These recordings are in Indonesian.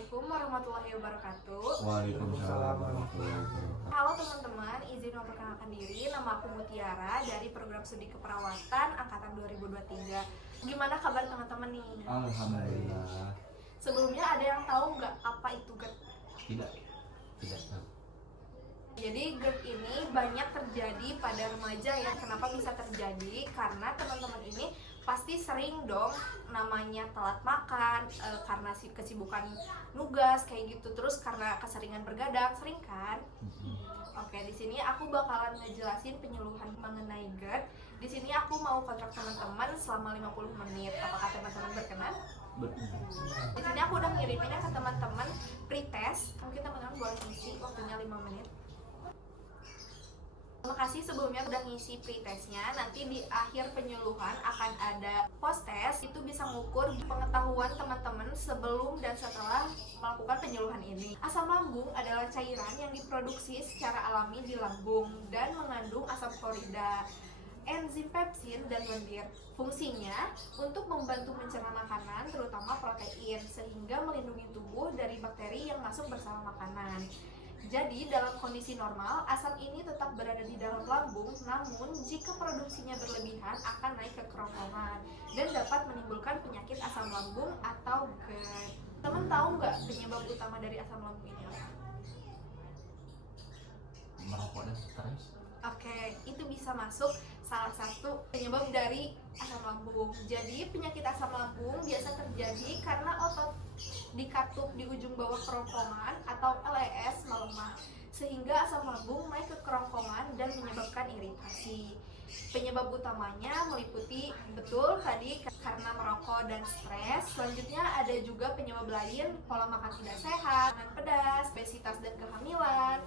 Assalamualaikum warahmatullahi wabarakatuh. Waalaikumsalam warahmatullahi wabarakatuh. Halo teman-teman, izin memperkenalkan diri. Nama aku Mutiara dari program studi keperawatan angkatan 2023. Gimana kabar teman-teman nih? Alhamdulillah. Sebelumnya ada yang tahu nggak apa itu GERD? Tidak tahu. Jadi GERD ini banyak terjadi pada remaja ya. Kenapa bisa terjadi? Karena teman-teman ini pasti sering dong namanya telat makan karena kesibukan nugas kayak gitu, terus karena keseringan bergadang, sering kan? Oke, di sini aku bakalan ngejelasin penyuluhan mengenai GERD. Di sini aku mau kontrak teman-teman selama 50 menit. Apakah teman-teman berkenan? Di sini aku udah ngiriminnya ke teman-teman pretest. Mungkin teman-teman boleh ngisi waktunya 5 menit. Terima kasih sebelumnya udah ngisi pretestnya. Nanti di akhir penyuluhan akan ada post test. Itu bisa mengukur pengetahuan teman-teman sebelum dan setelah melakukan penyuluhan ini. Asam lambung adalah cairan yang diproduksi secara alami di lambung dan mengandung asam klorida, enzim pepsin, dan lendir. Fungsinya untuk membantu mencerna makanan, terutama protein, sehingga melindungi tubuh dari bakteri yang masuk bersama makanan. Jadi dalam kondisi normal, asam ini tetap berada di dalam lambung, namun jika produksinya berlebihan akan naik ke kerongkongan dan dapat menimbulkan penyakit asam lambung atau GERD. Teman tahu nggak penyebab utama dari asam lambung ini apa? Merokok dan stres. Oke, itu bisa masuk salah satu penyebab dari asam lambung. Jadi penyakit asam lambung biasa terjadi karena otot di katup di ujung bawah kerongkongan atau LES melemah, sehingga asam lambung naik ke kerongkongan dan menyebabkan iritasi. Penyebab utamanya meliputi betul tadi karena merokok dan stres. Selanjutnya ada juga penyebab lain, pola makan tidak sehat, makanan pedas, obesitas dan kehamilan.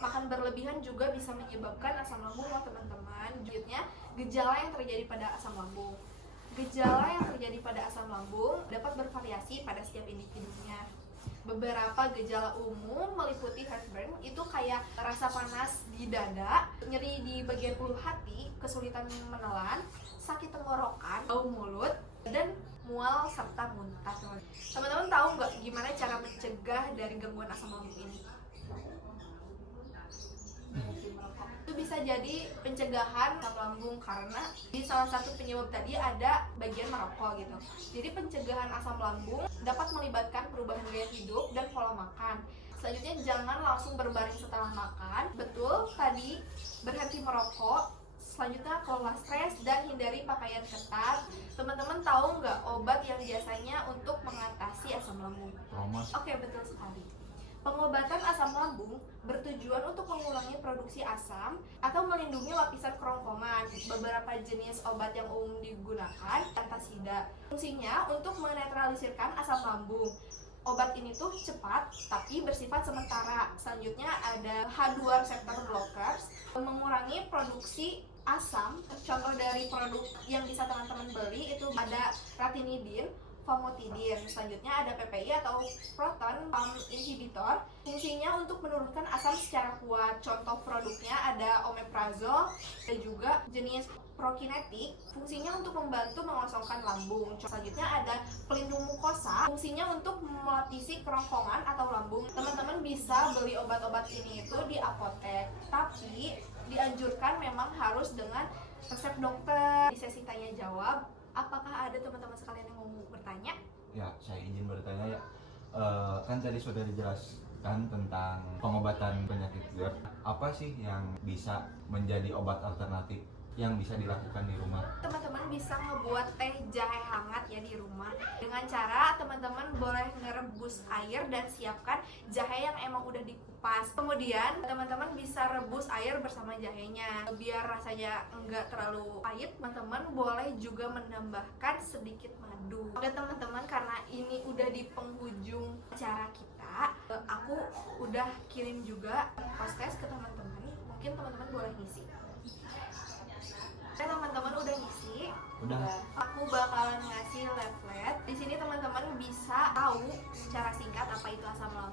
Makan berlebihan juga bisa menyebabkan asam lambung loh teman-teman. Selanjutnya, gejala yang terjadi pada asam lambung. Gejala yang terjadi pada asam lambung dapat bervariasi pada setiap individunya. Beberapa gejala umum meliputi heartburn, itu kayak rasa panas di dada, nyeri di bagian ulu hati, kesulitan menelan, sakit tenggorokan, bau mulut, dan mual serta muntah. Teman-teman tahu nggak gimana cara mencegah dari gangguan asam lambung ini? Itu bisa jadi pencegahan asam lambung karena di salah satu penyebab tadi ada bagian merokok gitu. Jadi pencegahan asam lambung dapat melibatkan perubahan gaya hidup dan pola makan. Selanjutnya jangan langsung berbaring setelah makan. Betul tadi, berhenti merokok. Selanjutnya kelola stres dan hindari pakaian ketat. Teman-teman tahu nggak obat yang biasanya untuk mengatasi asam lambung? Promos. Oke, betul sekali. Pengobatan asam lambung bertujuan untuk mengurangi produksi asam atau melindungi lapisan kerongkongan. Beberapa jenis obat yang umum digunakan antasida. Fungsinya untuk menetralisirkan asam lambung. Obat ini tuh cepat tapi bersifat sementara. Selanjutnya ada H2 receptor blockers, mengurangi produksi asam. Contoh dari produk yang bisa teman-teman beli itu ada ratinidin, famotidin. Selanjutnya ada PPI atau proton pump inhibitor. Fungsinya untuk menurunkan asam secara kuat. Contoh produknya ada omeprazole dan juga jenis prokinetik. Fungsinya untuk membantu mengosongkan lambung. Selanjutnya ada pelindung mukosa. Fungsinya untuk melapisi kerongkongan atau lambung. Teman-teman bisa beli obat-obat ini itu di apotek. Tapi dianjurkan memang harus dengan resep dokter. Di sesi tanya jawab, apakah ada teman-teman sekalian yang mau bertanya? Ya, saya izin bertanya ya. Kan tadi sudah dijelaskan tentang pengobatan penyakit GERD. Apa sih yang bisa menjadi obat alternatif yang bisa dilakukan di rumah? Teman-teman bisa ngebuat teh jahe hangat ya di rumah. Dengan cara teman-teman boleh ngerebus air dan siapkan jahe yang emang udah dikupas. Kemudian teman-teman bisa rebus air bersama jahenya. Biar rasanya enggak terlalu pahit, teman-teman boleh juga menambahkan sedikit madu. Oke teman-teman, karena ini udah di penghujung acara kita, aku udah kirim juga post test ke teman-teman. Mungkin teman-teman boleh ngisi. Teman-teman udah ngisi. Udah. Aku bakalan ngasih leaflet. Di sini teman-teman bisa tahu secara singkat apa itu asam lambung.